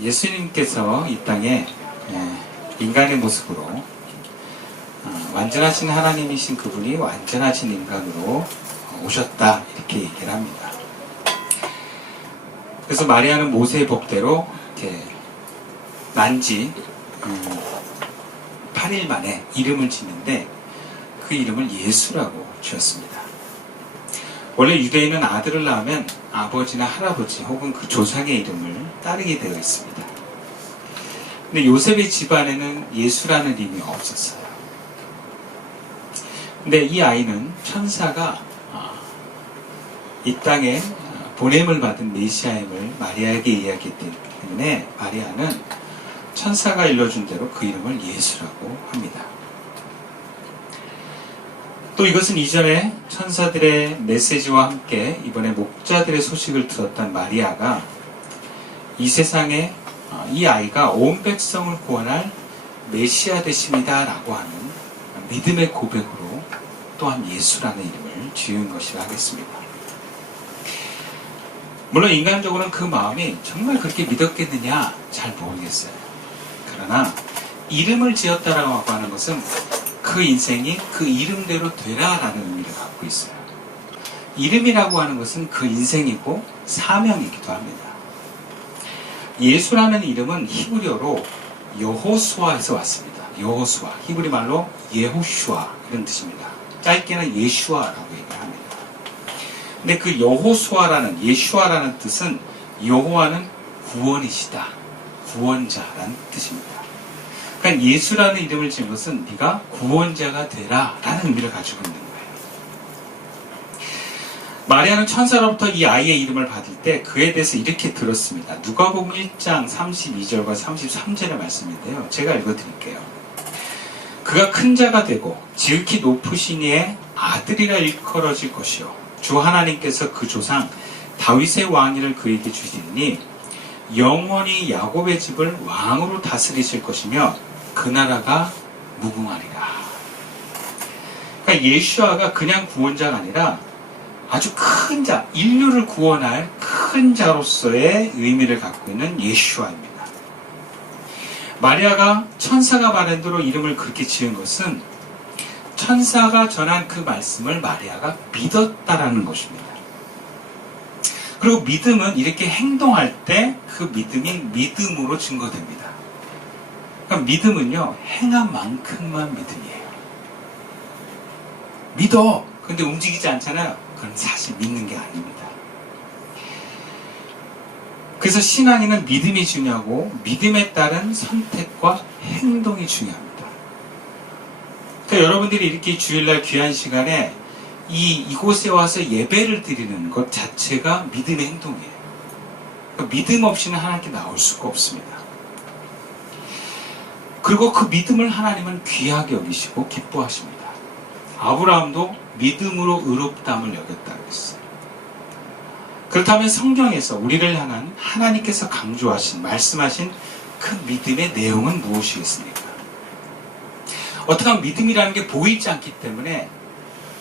예수님께서 이 땅에 인간의 모습으로 완전하신 하나님이신 그분이 완전하신 인간으로 오셨다, 이렇게 얘기를 합니다. 그래서 마리아는 모세의 법대로 이렇게 난지 8일 만에 이름을 짓는데 그 이름을 예수라고 지었습니다. 원래 유대인은 아들을 낳으면 아버지나 할아버지 혹은 그 조상의 이름을 따르게 되어 있습니다. 근데 요셉의 집안에는 예수라는 이름이 없었어요. 근데 이 아이는 천사가 이 땅에 보냄을 받은 메시아임을 마리아에게 이야기했기 때문에 마리아는 천사가 일러준 대로 그 이름을 예수라고 합니다. 또 이것은 이전에 천사들의 메시지와 함께 이번에 목자들의 소식을 들었던 마리아가 이 세상에 이 아이가 온 백성을 구원할 메시아 되십니다 라고 하는 믿음의 고백으로 또한 예수라는 이름을 지은 것이라 하겠습니다. 물론 인간적으로는 그 마음이 정말 그렇게 믿었겠느냐 잘 모르겠어요. 그러나 이름을 지었다라고 하는 것은 그 인생이 그 이름대로 되라라는 의미를 갖고 있어요. 이름이라고 하는 것은 그 인생이고 사명이기도 합니다. 예수라는 이름은 히브리어로 여호수아에서 왔습니다. 여호수아, 히브리 말로 예호슈아 이런 뜻입니다. 짧게는 예슈아라고 얘기를 합니다. 근데 그 여호수아라는, 예슈아라는 뜻은 여호와는 구원이시다, 구원자라는 뜻입니다. 그러니까 예수라는 이름을 지은 것은 네가 구원자가 되라 라는 의미를 가지고 있는 거예요. 마리아는 천사로부터 이 아이의 이름을 받을 때 그에 대해서 이렇게 들었습니다. 누가복음 1장 32절과 33절의 말씀인데요. 제가 읽어드릴게요. 그가 큰 자가 되고 지극히 높으신 이의 아들이라 일컬어질 것이요 주 하나님께서 그 조상 다윗의 왕위를 그에게 주시니 영원히 야곱의 집을 왕으로 다스리실 것이며 그 나라가 무궁하리라. 그러니까 예수아가 그냥 구원자가 아니라 아주 큰 자, 인류를 구원할 큰 자로서의 의미를 갖고 있는 예수아입니다. 마리아가 천사가 말한 대로 이름을 그렇게 지은 것은 천사가 전한 그 말씀을 마리아가 믿었다라는 것입니다. 그리고 믿음은 이렇게 행동할 때 그 믿음이 믿음으로 증거됩니다. 그러니까 믿음은요, 행한 만큼만 믿음이에요. 믿어! 근데 움직이지 않잖아요. 그건 사실 믿는 게 아닙니다. 그래서 신앙에는 믿음이 중요하고 믿음에 따른 선택과 행동이 중요합니다. 그러니까 여러분들이 이렇게 주일날 귀한 시간에 이곳에 와서 예배를 드리는 것 자체가 믿음의 행동이에요. 그러니까 믿음 없이는 하나님께 나올 수가 없습니다. 그리고 그 믿음을 하나님은 귀하게 여기시고 기뻐하십니다. 아브라함도 믿음으로 의롭다함을 여겼다고 했어요. 그렇다면 성경에서 우리를 향한 하나님께서 강조하신, 말씀하신 그 믿음의 내용은 무엇이겠습니까? 어떻게 하면 믿음이라는 게 보이지 않기 때문에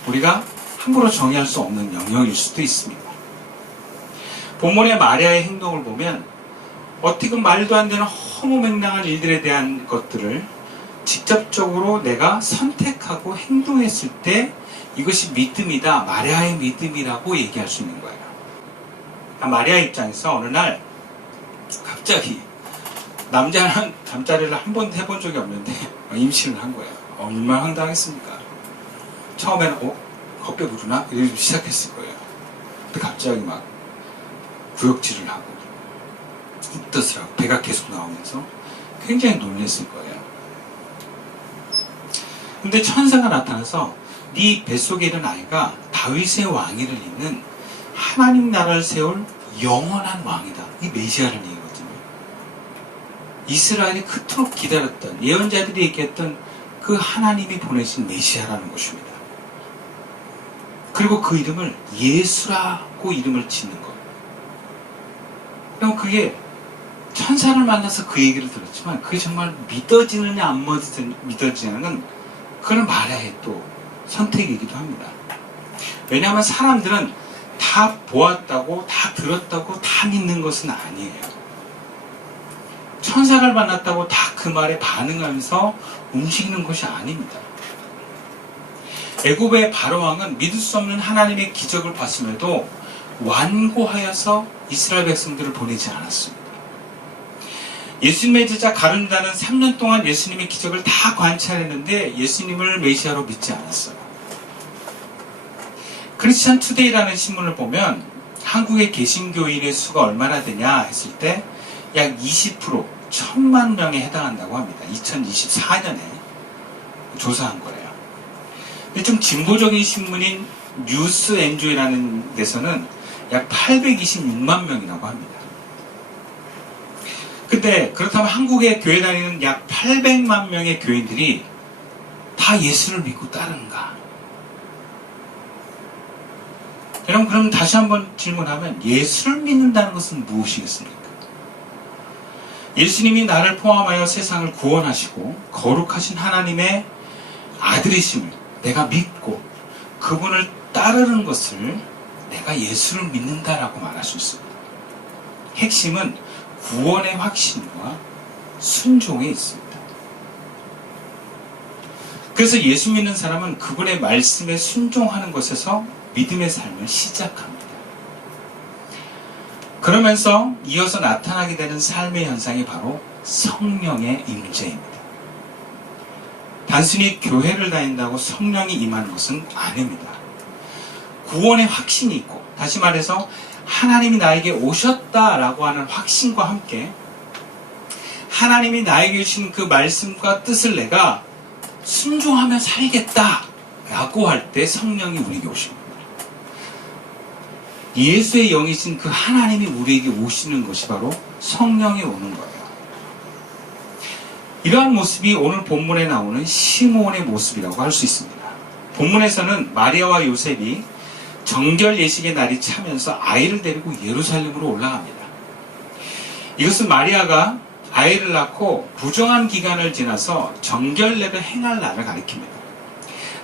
우리가 함부로 정의할 수 없는 영역일 수도 있습니다. 본문의 마리아의 행동을 보면 어떻게 말도 안 되는 허무맹랑한 일들에 대한 것들을 직접적으로 내가 선택하고 행동했을 때 이것이 믿음이다, 마리아의 믿음이라고 얘기할 수 있는 거예요. 마리아 입장에서 어느 날 갑자기 남자랑 잠자리를 한 번도 해본 적이 없는데 임신을 한 거예요. 얼마나 황당했습니까? 처음에는 겁배 부르나? 이러고 시작했을 거예요. 근데 갑자기 막 구역질을 하고 흙뜻을 하고 배가 계속 나오면서 굉장히 놀랬을 거예요. 근데 천사가 나타나서 네 뱃속에 있는 아이가 다윗의 왕위를 잇는 하나님 나라를 세울 영원한 왕이다. 이 메시아라는 얘기거든요. 이스라엘이 그토록 기다렸던, 예언자들이 얘기했던 그 하나님이 보내신 메시아라는 것입니다. 그리고 그 이름을 예수라고 이름을 짓는 것. 그럼 그게 천사를 만나서 그 얘기를 들었지만 그게 정말 믿어지느냐 안 믿어지느냐는 그건 마리아의 또 선택이기도 합니다. 왜냐하면 사람들은 다 보았다고, 다 들었다고, 다 믿는 것은 아니에요. 천사를 만났다고 다 그 말에 반응하면서 움직이는 것이 아닙니다. 애굽의 바로왕은 믿을 수 없는 하나님의 기적을 봤음에도 완고하여서 이스라엘 백성들을 보내지 않았습니다. 예수님의 제자 가룟유다는 3년 동안 예수님의 기적을 다 관찰했는데 예수님을 메시아로 믿지 않았어요. 크리스천 투데이라는 신문을 보면 한국의 개신교인의 수가 얼마나 되냐 했을 때 약 20%, 1,000만 명에 해당한다고 합니다. 2024년에 조사한 거래요. 근데 좀 진보적인 신문인 뉴스 엔조이라는 데서는 약 826만 명이라고 합니다. 근데 그렇다면 한국에 교회 다니는 약 800만 명의 교인들이 다 예수를 믿고 따르는가? 여러분, 그럼 다시 한번 질문하면 예수를 믿는다는 것은 무엇이겠습니까? 예수님이 나를 포함하여 세상을 구원하시고 거룩하신 하나님의 아들이심을 내가 믿고 그분을 따르는 것을 내가 예수를 믿는다라고 말할 수 있습니다. 핵심은 구원의 확신과 순종에 있습니다. 그래서 예수 믿는 사람은 그분의 말씀에 순종하는 것에서 믿음의 삶을 시작합니다. 그러면서 이어서 나타나게 되는 삶의 현상이 바로 성령의 임재입니다. 단순히 교회를 다닌다고 성령이 임하는 것은 아닙니다. 구원의 확신이 있고, 다시 말해서 하나님이 나에게 오셨다라고 하는 확신과 함께 하나님이 나에게 주신 그 말씀과 뜻을 내가 순종하며 살겠다라고 할 때 성령이 우리에게 오십니다. 예수의 영이신 그 하나님이 우리에게 오시는 것이 바로 성령이 오는 거예요. 이러한 모습이 오늘 본문에 나오는 시므온의 모습이라고 할 수 있습니다. 본문에서는 마리아와 요셉이 정결 예식의 날이 차면서 아이를 데리고 예루살렘으로 올라갑니다. 이것은 마리아가 아이를 낳고 부정한 기간을 지나서 정결례를 행할 날을 가리킵니다.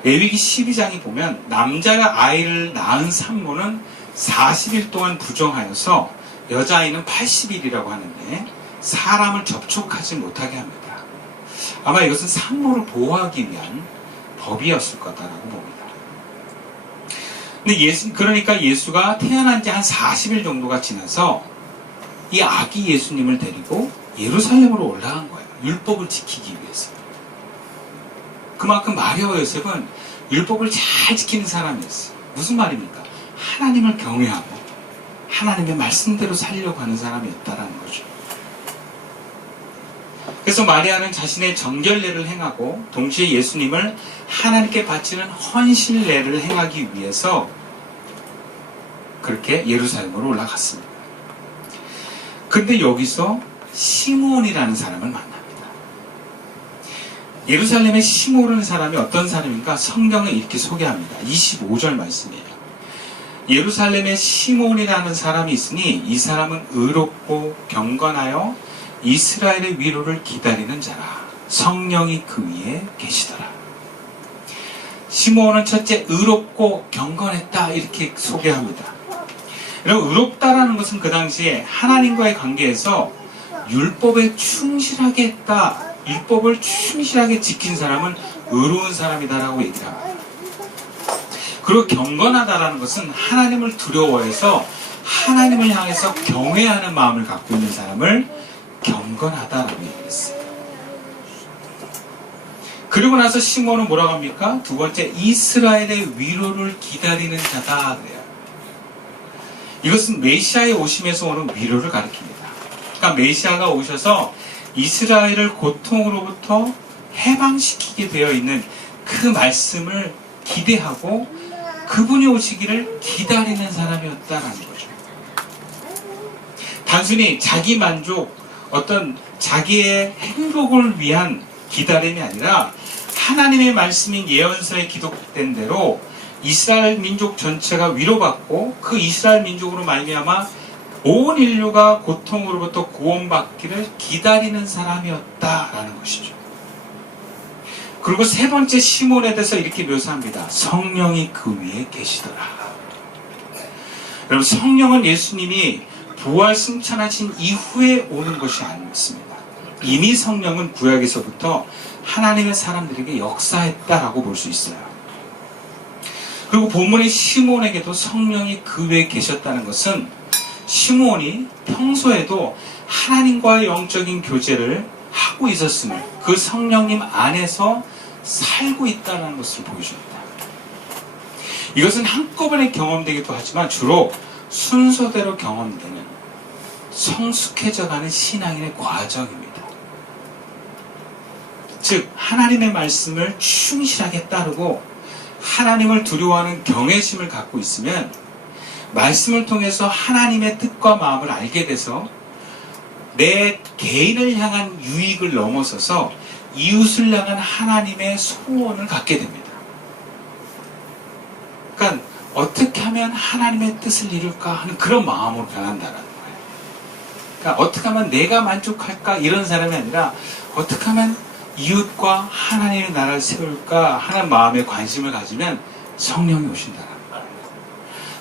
레위기 12장에 보면 남자가 아이를 낳은 산모는 40일 동안 부정하여서 여자아이는 80일이라고 하는데 사람을 접촉하지 못하게 합니다. 아마 이것은 산모를 보호하기 위한 법이었을 거다라고 봅니다. 근데 그러니까 예수가 태어난 지 한 40일 정도가 지나서 이 아기 예수님을 데리고 예루살렘으로 올라간 거예요. 율법을 지키기 위해서. 그만큼 마리아와 요셉은 율법을 잘 지키는 사람이었어요. 무슨 말입니까? 하나님을 경외하고 하나님의 말씀대로 살려고 하는 사람이었다라는 거죠. 그래서 마리아는 자신의 정결례를 행하고 동시에 예수님을 하나님께 바치는 헌신례를 행하기 위해서 그렇게 예루살렘으로 올라갔습니다. 근데 여기서 시므온이라는 사람을 만납니다. 예루살렘의 시므온이라는 사람이 어떤 사람인가 성경은 이렇게 소개합니다. 25절 말씀이에요. 예루살렘에 시므온이라는 사람이 있으니 이 사람은 의롭고 경건하여 이스라엘의 위로를 기다리는 자라. 성령이 그 위에 계시더라. 시므온은 첫째 의롭고 경건했다 이렇게 소개합니다. 여러분, 의롭다라는 것은 그 당시에 하나님과의 관계에서 율법에 충실하게 했다. 율법을 충실하게 지킨 사람은 의로운 사람이다라고 얘기를 합니다. 그리고 경건하다라는 것은 하나님을 두려워해서 하나님을 향해서 경외하는 마음을 갖고 있는 사람을 경건하다라고 얘기했어요. 그리고 나서 시므온은 뭐라고 합니까? 두 번째, 이스라엘의 위로를 기다리는 자다 그래요. 이것은 메시아의 오심에서 오는 위로를 가리킵니다. 그러니까 메시아가 오셔서 이스라엘을 고통으로부터 해방시키게 되어 있는 그 말씀을 기대하고 그분이 오시기를 기다리는 사람이었다라는 거죠. 단순히 자기 만족, 어떤 자기의 행복을 위한 기다림이 아니라 하나님의 말씀인 예언서에 기록된 대로 이스라엘 민족 전체가 위로받고 그 이스라엘 민족으로 말미암아 온 인류가 고통으로부터 구원받기를 기다리는 사람이었다라는 것이죠. 그리고 세 번째 시몬에 대해서 이렇게 묘사합니다. 성령이 그 위에 계시더라. 여러분, 성령은 예수님이 부활 승천하신 이후에 오는 것이 아니었습니다. 이미 성령은 구약에서부터 하나님의 사람들에게 역사했다라고 볼 수 있어요. 그리고 본문의 시므온에게도 성령이 그 외에 계셨다는 것은 시므온이 평소에도 하나님과의 영적인 교제를 하고 있었음을, 그 성령님 안에서 살고 있다는 것을 보여줍니다. 이것은 한꺼번에 경험되기도 하지만 주로 순서대로 경험되는 성숙해져가는 신앙인의 과정입니다. 즉 하나님의 말씀을 충실하게 따르고 하나님을 두려워하는 경외심을 갖고 있으면 말씀을 통해서 하나님의 뜻과 마음을 알게 돼서 내 개인을 향한 유익을 넘어서서 이웃을 향한 하나님의 소원을 갖게 됩니다. 그러니까 어떻게 하면 하나님의 뜻을 이룰까 하는 그런 마음으로 변한다는 거예요. 그러니까 어떻게 하면 내가 만족할까 이런 사람이 아니라 어떻게 하면 이웃과 하나님의 나라를 세울까 하는 마음에 관심을 가지면 성령이 오신다는 거예요.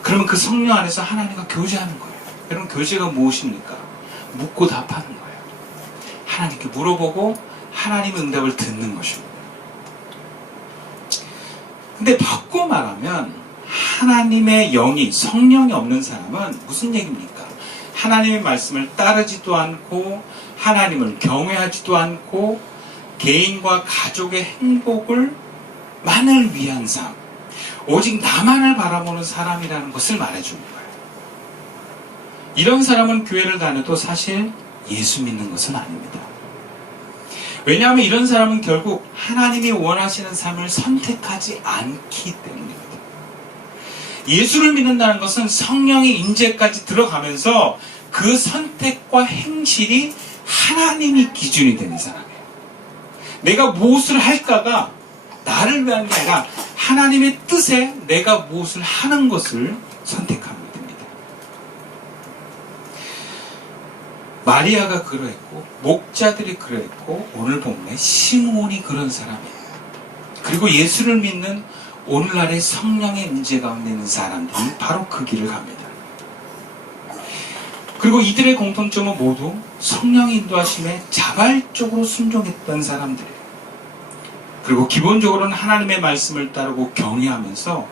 그러면 그 성령 안에서 하나님과 교제하는 거예요. 여러분 교제가 무엇입니까? 묻고 답하는 거예요. 하나님께 물어보고 하나님의 응답을 듣는 것입니다. 근데 바꿔 말하면 하나님의 영이 성령이 없는 사람은 무슨 얘기입니까? 하나님의 말씀을 따르지도 않고 하나님을 경외하지도 않고 개인과 가족의 행복을 만을 위한 삶, 오직 나만을 바라보는 사람이라는 것을 말해주는 거예요. 이런 사람은 교회를 다녀도 사실 예수 믿는 것은 아닙니다. 왜냐하면 이런 사람은 결국 하나님이 원하시는 삶을 선택하지 않기 때문입니다. 예수를 믿는다는 것은 성령의 임재까지 들어가면서 그 선택과 행실이 하나님이 기준이 되는 사람이에요. 내가 무엇을 할까가 나를 위한 게 아니라 하나님의 뜻에 내가 무엇을 하는 것을 선택하면 됩니다. 마리아가 그러했고 목자들이 그러했고 오늘 본문에 시므온이 그런 사람이에요. 그리고 예수를 믿는 오늘날의 성령의 임재 가운데 있는 사람들이 바로 그 길을 갑니다. 그리고 이들의 공통점은 모두 성령의 인도하심에 자발적으로 순종했던 사람들이에요. 그리고 기본적으로는 하나님의 말씀을 따르고 경외하면서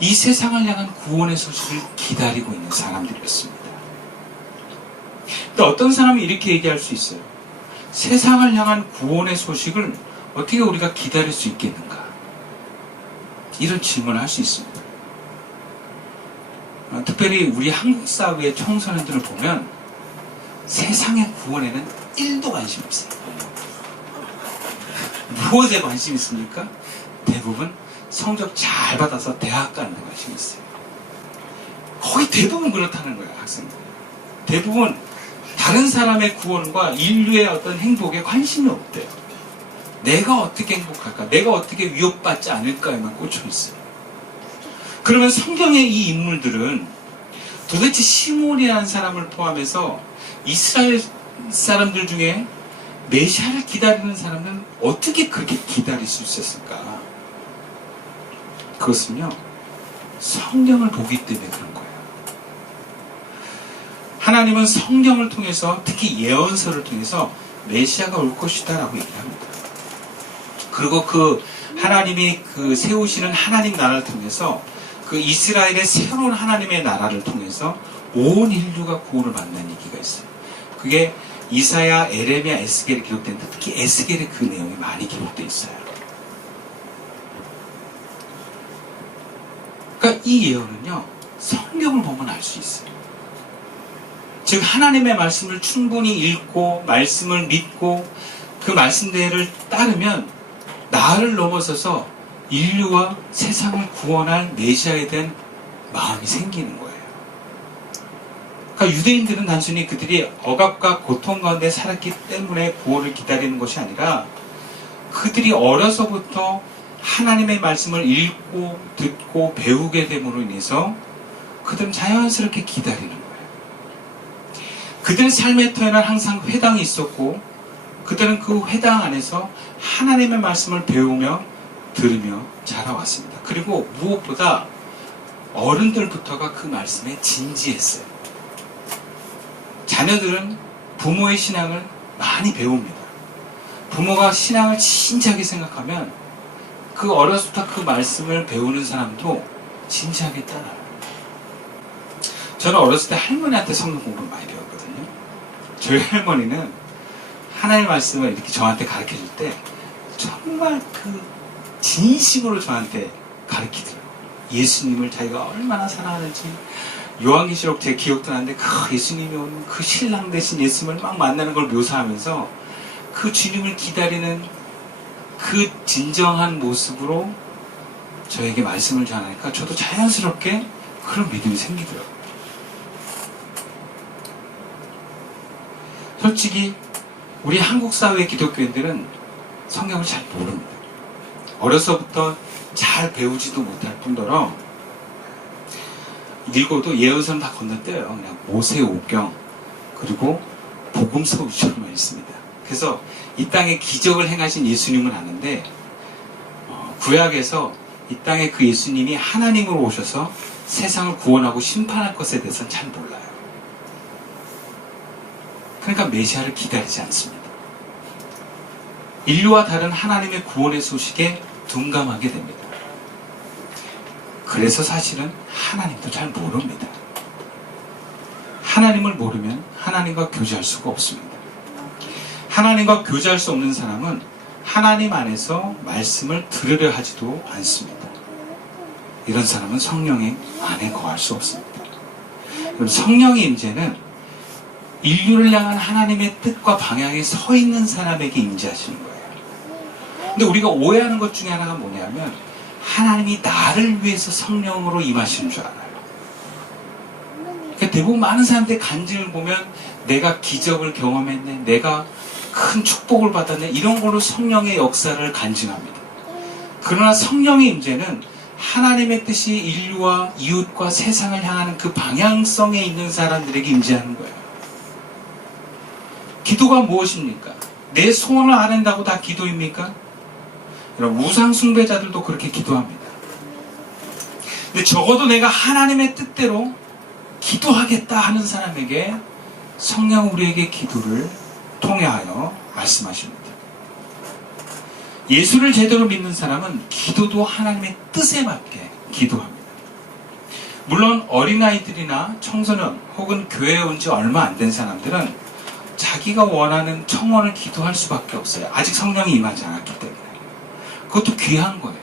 이 세상을 향한 구원의 소식을 기다리고 있는 사람들이었습니다. 근데 어떤 사람이 이렇게 얘기할 수 있어요. 세상을 향한 구원의 소식을 어떻게 우리가 기다릴 수 있겠는가? 이런 질문을 할 수 있습니다. 특별히 우리 한국 사회의 청소년들을 보면 세상의 구원에는 1도 관심 없어요. 무엇에 관심 있습니까? 대부분 성적 잘 받아서 대학 가는 데 관심이 있어요. 거의 대부분 그렇다는 거예요, 학생들. 대부분 다른 사람의 구원과 인류의 어떤 행복에 관심이 없대요. 내가 어떻게 행복할까? 내가 어떻게 위협받지 않을까에만 꽂혀 있어요. 그러면 성경의 이 인물들은 도대체 시므온이라는 사람을 포함해서 이스라엘 사람들 중에 메시아를 기다리는 사람은 어떻게 그렇게 기다릴 수 있었을까? 그것은요, 성경을 보기 때문에 그런 거예요. 하나님은 성경을 통해서, 특히 예언서를 통해서 메시아가 올 것이다 라고 얘기합니다. 그리고 그 하나님이 그 세우시는 하나님 나라를 통해서 그 이스라엘의 새로운 하나님의 나라를 통해서 온 인류가 구원을 받는 얘기가 있어요. 그게 이사야, 에레미야, 에스겔에 기록되는데 특히 에스겔에 그 내용이 많이 기록되어 있어요. 그러니까 이 예언은요, 성경을 보면 알 수 있어요. 즉 하나님의 말씀을 충분히 읽고 말씀을 믿고 그 말씀대로 따르면 나를 넘어서서 인류와 세상을 구원할 메시아에 대한 마음이 생기는 거예요. 그러니까 유대인들은 단순히 그들이 억압과 고통 가운데 살았기 때문에 구원을 기다리는 것이 아니라 그들이 어려서부터 하나님의 말씀을 읽고 듣고 배우게 됨으로 인해서 그들은 자연스럽게 기다리는 거예요. 그들의 삶의 터에는 항상 회당이 있었고 그들은 그 회당 안에서 하나님의 말씀을 배우며 들으며 자라왔습니다. 그리고 무엇보다 어른들부터가 그 말씀에 진지했어요. 자녀들은 부모의 신앙을 많이 배웁니다. 부모가 신앙을 진지하게 생각하면 그 어려서부터 그 말씀을 배우는 사람도 진지하게 따라요. 저는 어렸을 때 할머니한테 성경 공부를 많이 배웠거든요. 저희 할머니는 하나님의 말씀을 이렇게 저한테 가르쳐 줄 때 정말 그 진심으로 저한테 가르치더라고요. 예수님을 자기가 얼마나 사랑하는지. 요한계시록 제 기억도 나는데 그 예수님이 오는 그 신랑 되신 예수님을 막 만나는 걸 묘사하면서 그 주님을 기다리는 그 진정한 모습으로 저에게 말씀을 전하니까 저도 자연스럽게 그런 믿음이 생기더라고요. 솔직히 우리 한국 사회의 기독교인들은 성경을 잘 모릅니다. 어려서부터 잘 배우지도 못할 뿐더러 읽어도 예언서는 다 건너뛰어요. 그냥 모세오경 그리고 복음서 위주로만 읽습니다. 그래서 이 땅에 기적을 행하신 예수님은 아는데 구약에서 이 땅에 그 예수님이 하나님으로 오셔서 세상을 구원하고 심판할 것에 대해서는 잘 몰라요. 그러니까 메시아를 기다리지 않습니다. 인류와 다른 하나님의 구원의 소식에 둔감하게 됩니다. 그래서 사실은 하나님도 잘 모릅니다. 하나님을 모르면 하나님과 교제할 수가 없습니다. 하나님과 교제할 수 없는 사람은 하나님 안에서 말씀을 들으려 하지도 않습니다. 이런 사람은 성령의 안에 거할 수 없습니다. 그럼 성령의 임재는 인류를 향한 하나님의 뜻과 방향에 서 있는 사람에게 임재하시는 거예요. 근데 우리가 오해하는 것 중에 하나가 뭐냐면 하나님이 나를 위해서 성령으로 임하시는 줄 알아요. 그러니까 대부분 많은 사람들의 간증을 보면 내가 기적을 경험했네, 내가 큰 축복을 받았네, 이런 걸로 성령의 역사를 간증합니다. 그러나 성령의 임재는 하나님의 뜻이 인류와 이웃과 세상을 향하는 그 방향성에 있는 사람들에게 임재하는 거예요. 기도가 무엇입니까? 내 소원을 아는다고 다 기도입니까? 여러분, 우상 숭배자들도 그렇게 기도합니다. 근데 적어도 내가 하나님의 뜻대로 기도하겠다 하는 사람에게 성령 우리에게 기도를 통해하여 말씀하십니다. 예수를 제대로 믿는 사람은 기도도 하나님의 뜻에 맞게 기도합니다. 물론 어린아이들이나 청소년 혹은 교회에 온 지 얼마 안 된 사람들은 자기가 원하는 청원을 기도할 수밖에 없어요. 아직 성령이 임하지 않았기 때문에. 그것도 귀한 거예요.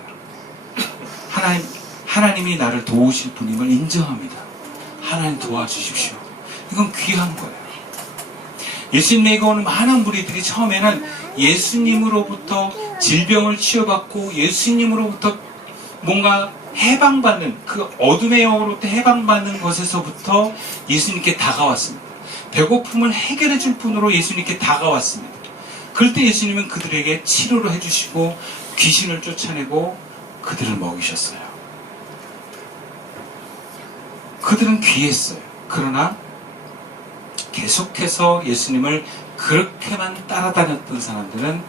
하나님이 나를 도우실 분임을 인정합니다. 하나님 도와주십시오. 이건 귀한 거예요. 예수님에게 오는 많은 무리들이 처음에는 예수님으로부터 질병을 치유받고 예수님으로부터 뭔가 해방받는, 그 어둠의 영으로부터 해방받는 것에서부터 예수님께 다가왔습니다. 배고픔을 해결해 줄 분으로 예수님께 다가왔습니다. 그럴 때 예수님은 그들에게 치료를 해주시고 귀신을 쫓아내고 그들을 먹이셨어요. 그들은 귀했어요. 그러나 계속해서 예수님을 그렇게만 따라다녔던 사람들은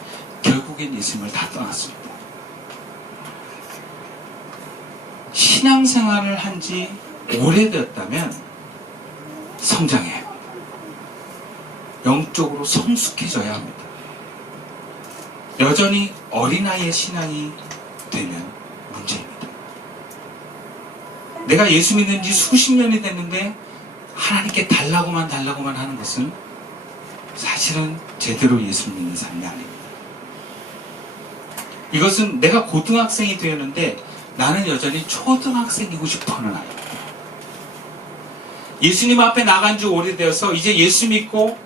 결국엔 예수님을 다 떠났습니다. 신앙생활을 한 지 오래되었다면 성장해야 합니다. 영적으로 성숙해져야 합니다. 여전히 어린아이의 신앙이 되면 문제입니다. 내가 예수 믿는 지 수십 년이 됐는데 하나님께 달라고만 하는 것은 사실은 제대로 예수 믿는 삶이 아닙니다. 이것은 내가 고등학생이 되었는데 나는 여전히 초등학생이고 싶어하는 아이입니다. 예수님 앞에 나간 지 오래되어서 이제 예수 믿고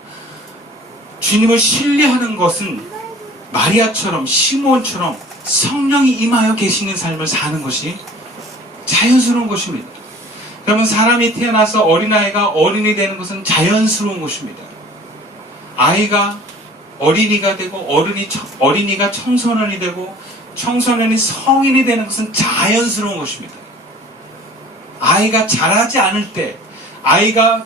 주님을 신뢰하는 것은 마리아처럼 시므온처럼 성령이 임하여 계시는 삶을 사는 것이 자연스러운 것입니다. 그러면 사람이 태어나서 어린아이가 어린이 되는 것은 자연스러운 것입니다. 아이가 어린이가 되고 어린이가 청소년이 되고 청소년이 성인이 되는 것은 자연스러운 것입니다. 아이가 자라지 않을 때 아이가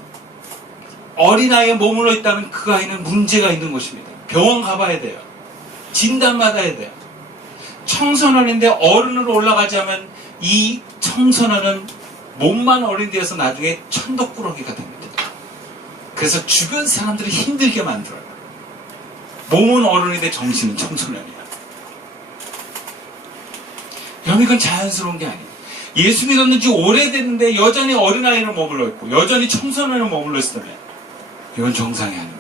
어린아이에 머물러 있다면 그 아이는 문제가 있는 것입니다. 병원 가봐야 돼요. 진단받아야 돼요. 청소년인데 어른으로 올라가자면 이 청소년은 몸만 어린 되어서 나중에 천덕꾸러기가 됩니다. 그래서 주변 사람들을 힘들게 만들어요. 몸은 어른인데 정신은 청소년이야. 여러분, 이건 자연스러운 게 아니에요. 예수 믿었는 지 오래됐는데 여전히 어린아이로 머물러 있고 여전히 청소년으로 머물러 있다면 이건 정상이 아닙니다.